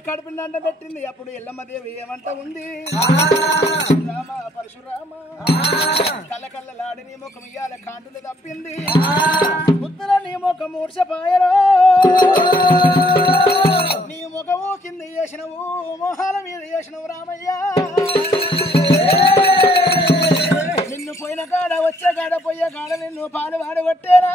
వారి కడుపుని అండ పెట్టింది. అప్పుడు ఎల్లమ్మదేవి ఏమంట ఉంది, రామ పరశురామ కళ్ళకళ్ళలాడి నీ ముఖం ఇయ్యాల కాంటులు తప్పింది, ఉత్తర నీ ముఖం మూర్చపాయరో, నీ ముఖము కింద చేసినవు మోహాల మీద చేసినవు రామయ్య, నిన్ను పోయిన కాడ వచ్చే కాడ పోయే కాడ నిన్ను పాలు వాడగొట్టేరా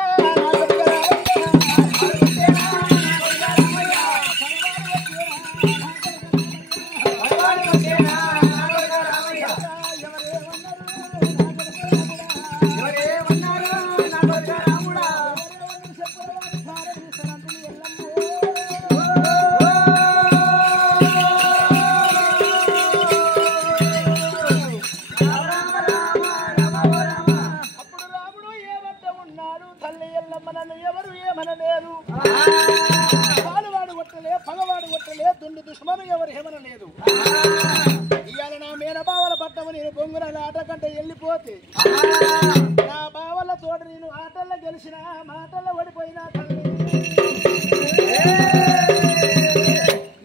నా బావల తోట నేను ఆటల్లో గెలిచిన మాటల్లో ఓడిపోయినా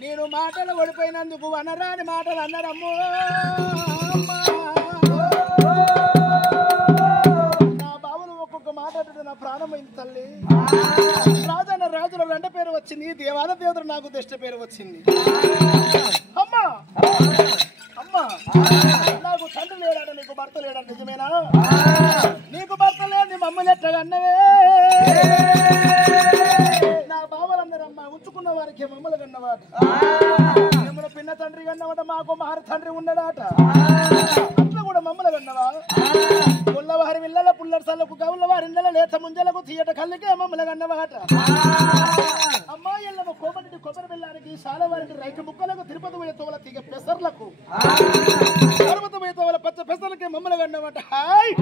నేను మాటలు ఓడిపోయినందుకు అనరాని మాటలు అన్నారమ్మో, నా బావలు ఒక్కొక్క మాట అంటే నా ప్రాణమైంది తల్లి. రాజన్న రాజుల రెండ పేరు వచ్చింది, దేవాల దేవతలు నాకు దిష్ట పేరు వచ్చింది. అమ్మా అమ్మా నాకు తండ్రి లేడాట, నీకు భర్త లేడా? నిజమేనా? నీకు భర్త లేదు, నీ మమ్మల్ని ఎట్లా అన్నవే? నా బావలందరమ్మా ఉంచుకున్న వారికి మమ్మల్ని కన్నవాట, మిమ్మల్ని పిన్న తండ్రి కన్నవాట, మాకు మారు తండ్రి ఉన్నదాట, అట్లా కూడా మమ్మల్ని కన్నవా? పుల్లవారి విల్లల పుల్లల సల్లకు గౌల్లవారి ఇళ్ళ లేత ముంజలకు తీయట కళ్ళకే మమ్మల్ని కన్నవాట. అమ్మాయిలను కోమటి కొబ్బరి బెల్లానికి సాలవారికి రైతు ముక్కలకు తిరుపతి పోయే తోవల తీగ పెసర్లకు పర్వత పోయే తోవల పచ్చ పెసర్లకే మమ్మల్ని కన్నమాట. హాయ్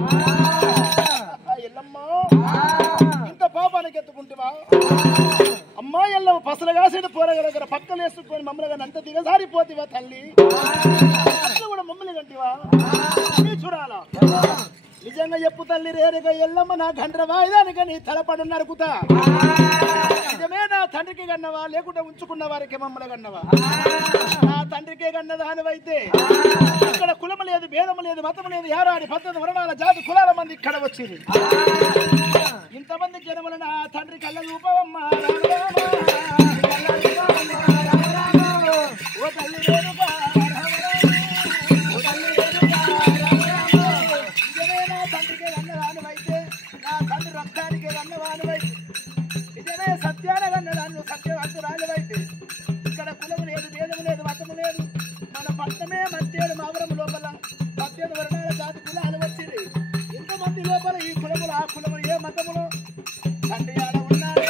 ఎల్లమ్మా, ఇంత పాపానికి ఎత్తుకుంటువా? అమ్మాయి ఎల్లమ్మ పసలు కాసేది పోరగ దగ్గర పక్కలు వేసుకొని మమ్మల్ని కానీ అంత దిగజారిపోతివా తల్లి? అట్లా కూడా మమ్మల్ని కంటివా? చూడాలా? నిజంగా చెప్పు తల్లి రేరుగా ఎల్లమ్మ, నా గండ్ర వాయిదానిక నీ తలపడు నరుకుతా. నిజమే నా తండ్రికి కన్నవా లేకుంటే ఉంచుకున్న వారికి మమ్మల్ని కన్నవా? నా తండ్రికే కన్నదానివైతే ఇక్కడ కులము లేదు, భేదము లేదు, మతము లేదు, ఏరాడి పద్ధతి వర్ణాల జాతి కులాల మంది ఇక్కడ వచ్చింది. ఇంతమంది జనముల నా తండ్రి కళ్ళ రూపమమ్మా ఓ తల్లి రేరుగా సత్యాన కన్నదాన్ని సత్యవంతురాలివైతే ఇక్కడ కులము లేదు, భేదము లేదు, మతము లేదు, మన పట్టణమే మధ్యేడు మావరం లోపల 18 వర్ణాల జాతి కులాలు వచ్చింది. ఎంతమంది లోపల ఈ కులములు ఆ కులములు ఏ మతములు తండ్రి ఆడ ఉన్నారే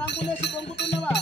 రంగులేసి పొంగుతున్నవా?